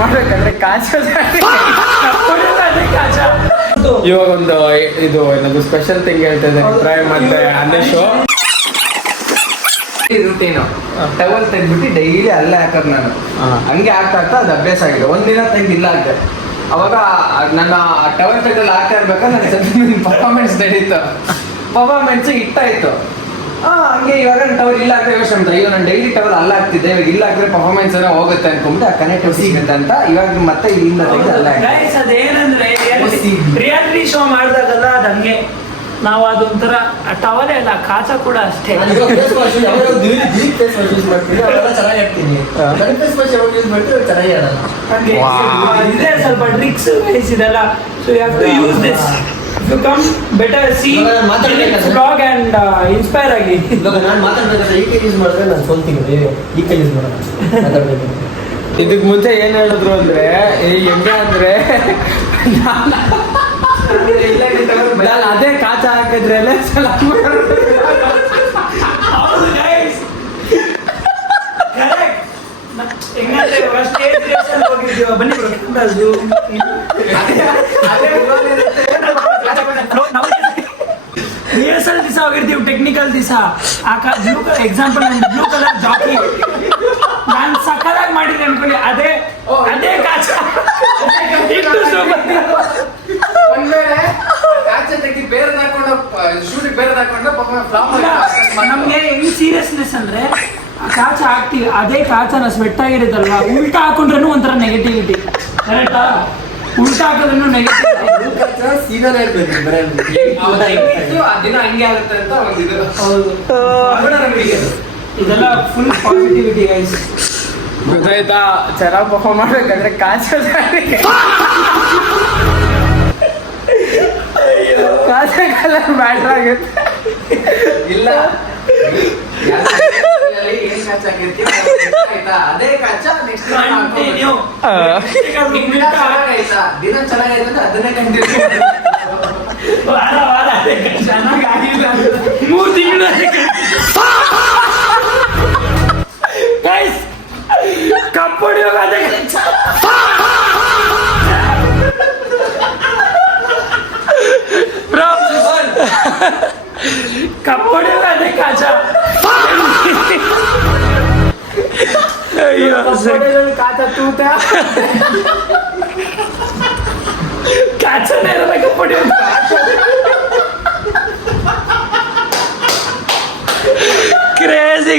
ಮಾಡ್ಬೇಕಂದ್ರೆ ಕಾಚ ಇವಾಗ ಒಂದು ಇದು ಏನದು ಸ್ಪೆಷಲ್ ಥಿಂಗ್ ಹೇಳ್ತಾ ಇದ್ದಾರೆ ಟ್ರೈ ಮತ್ತೆ ಅನ್ನೋ ಶೋ ರೂಟೀನು ಟವಲ್ ತೆಗ್ದ್ಬಿಟ್ಟು ಡೈಲಿ ಅಲ್ಲೇ ಹಾಕೋದು ನಾನು ಹಂಗೆ ಆಗ್ತಾ ಅದು ಅಭ್ಯಾಸ ಆಗಿದೆ. ಒಂದಿನ ತೆಗ್ದಿಲ್ಲ ಆಗಿದೆ. ಅವಾಗ ನನ್ನ ಟವಲ್ ತೆಗೆದಲ್ಲಿ ಹಾಕ್ತಾ ಇರ್ಬೇಕಾದ್ರೆ ನನ್ನ ಪರ್ಫಾರ್ಮೆನ್ಸ್ ನಡೀತು. ಪರ್ಫಾರ್ಮೆನ್ಸ್ ಇಟ್ಟಾಯ್ತು. ಹಂಗೆ ಇವಾಗ ಟವಲ್ ಇಲ್ಲ ಹಾಕಿದ್ರೆ ಯೋಚನೆ ಮಾಡ್ತಾ ಅಯ್ಯೋ ನಾನು ಡೈಲಿ ಟವಲ್ ಅಲ್ಲ ಹಾಕ್ತಿದ್ದೆ, ಇವಾಗ ಇಲ್ಲ ಹಾಕಿದ್ರೆ ಪರ್ಫಾರ್ಮೆನ್ಸ್ ಏನೋ ಹೋಗುತ್ತೆ ಅನ್ಕೊಂಬಿಟ್ಟು ಆ ಕನೆಕ್ಟಿವ್ ಸಿಗುತ್ತೆ ಅಂತ ಇವಾಗ ಮತ್ತೆ ಇಲ್ಲಿಂದ ತೆಗೆದು ಅಲ್ಲ. ಅದೇನಂದ್ರೆ ರಿಯಾಲಿಟಿ ಶೋ ಮಾಡಿದಾಗಲ್ಲ ಅದು ಹಂಗೆ ನಾವು ಅದೊಂಥರ ಟವಲ್ ಎಲ್ಲ ಕಾಚ ಕೂಡ ಅಷ್ಟೇ. ಇದೇ ಸ್ವಲ್ಪ ಟ್ರಿಕ್ಸ್ ಇದೆಲ್ಲ. So you have to use this to come better see blog and inspire ಆಗಿ. ನಾನು ಮಾತಾಡ್ಬೇಕಾದ್ರೆ ಈ ಕೈ ಯೂಸ್ ಮಾಡಿದ್ರೆ ನಾನು ಸೋಲ್ತೀನಿ, ಈ ಕೈ ಯೂಸ್ ಮಾಡೋಣ. ಇದಕ್ ಮುಂಚೆ ಏನ್ ಹೇಳಿದ್ರು ಅಂದ್ರೆ ಹೆಂಗೆ ಅಂದ್ರೆ ಅದೇ ಕಾಚ ಹಾಕಿದ್ರೆ ರಿಹರ್ಸಲ್ ದಿವಸ ಹೋಗಿರ್ತೀವಿ, ಟೆಕ್ನಿಕಲ್ ದಿವಸ ಬ್ಲೂ ಕಲರ್ ಎಕ್ಸಾಂಪಲ್ ಒಂದು ಬ್ಲೂ ಕಲರ್ ಜಾಕಿ ನಾನು ಸಕಲಾಗಿ ಮಾಡಿದ್ದೆ ಅನ್ಕೊಳ್ಳಿ, ಅದೇ ಅದೇ ಕಾಚ ಒಂದ್ವೇಳೆ ಕಾಚ ತೆಗಿ ಬೇರೆ ಹಾಕೊಂಡು ಶೂಟಿಂಗ್ ಬೇರೆ ಹಾಕೊಂಡು ನಮ್ಗೆ ಹೆಂಗ್ ಸೀರಿಯಸ್ನೆಸ್ ಅಂದ್ರೆ ಕಾಚ ಹಾಕ್ತಿವಿ, ಅದೇ ಕಾಚನ ಸ್ವೆಟ್ ಆಗಿರುತ್ತಲ್ವಾ, ಉಲ್ಟಾ ಹಾಕೊಂಡ್ರೂ ಒಂಥರ ನೆಗೆಟಿವಿಟಿ. ಕರೆಕ್ಟಾ? ಉಲ್ಟಾ ಹಾಕೋದ್ರೂ ನೆಗೆಟಿವ್. ದಿನ ಹಂಗೆ ಆಗುತ್ತೆ ಅಂತ ಒಂದಿದೆ. ಇದೆಲ್ಲ ಫುಲ್ ಪಾಸಿಟಿವಿಟಿ ಗೈಸ್. ಗೊತ್ತಾಯ್ತಾ? ಚೆನ್ನಾಗಿ ಪರ್ಫಾರ್ಮ್ ಮಾಡ್ಬೇಕಂದ್ರೆ ಕಾಚ ಕಲರ್ ಮ್ಯಾಟ್ರ್ ಆಗುತ್ತೆ. ಇಲ್ಲ ಏನ್ ಕಾಚ ಹಾಕಿರ್ತೀವಿ ಅದೇ ಕಾಚ ನೆಕ್ಸ್ಟ್ ಚೆನ್ನಾಗೈತಾ, ದಿನ ಚೆನ್ನಾಗೈತೆ ಅದನ್ನೇ ಕಂಟಿನ್ಯೂ 3 ತಿಂಗಳು ಕಪ್ಪಡಿ ಅದೇ ಕಪ್ಪಡಿ ಅದೇ ಕಾಚ. ಅಯ್ಯೋ ಕಾಚ ತೂತ ಕಾಚನೇ ಇರೋದ ಕಪ್ಪಡಿ. ಕ್ರೇಜಿ